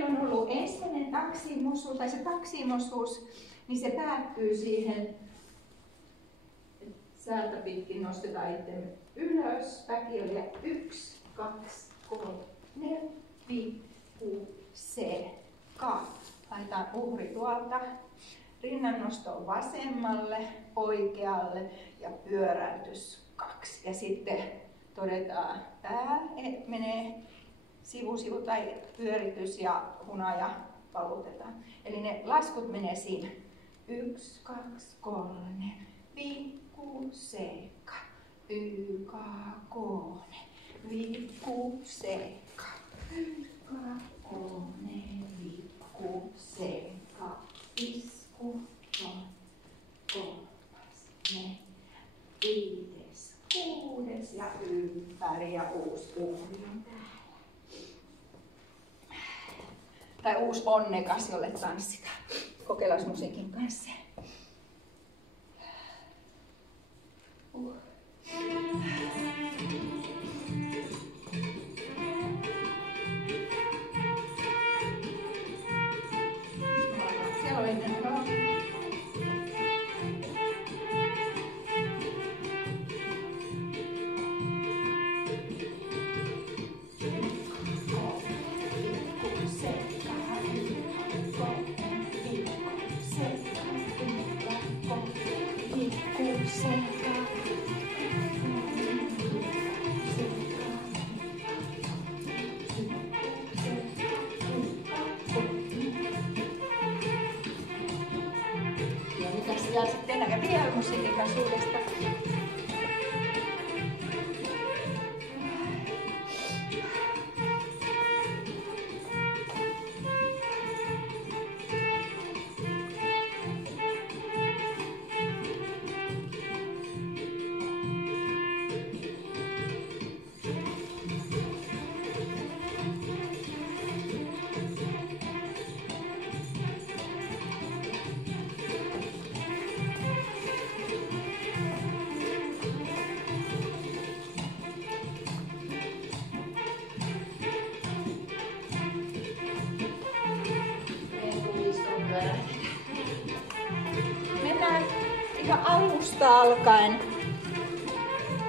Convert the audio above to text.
meillä on ollut ensimmäinen taksimosuus, tai se taksimosuus, niin se päättyy siihen, säältä pitkin nostetaan itsemme ylös, väkiöljä 1, 2, 3, 4, 5, 6, 7, 8. Laitetaan uhri tuolta. Rinnannosto vasemmalle, oikealle ja pyöräytys 2. Ja sitten todetaan pää menee sivu tai pyöritys ja hunaja valutetaan. Eli ne laskut menee siinä. 1, 2, 3, 5, 6, 7. 1, 2, 3, 5, 6, 7. 1, 2, 3, 5, 6, 7. 5, 6, 3, 4, 5, 6 ja ympäri ja uusi uhri on täällä. Tai uusi onnekas, jolle tanssitaan kokeilausmusiikin kanssa. Siellä oli ennen ja sitten tehdään vielä musiikin kanssa uudestaan. Mennään ihan alusta alkaen.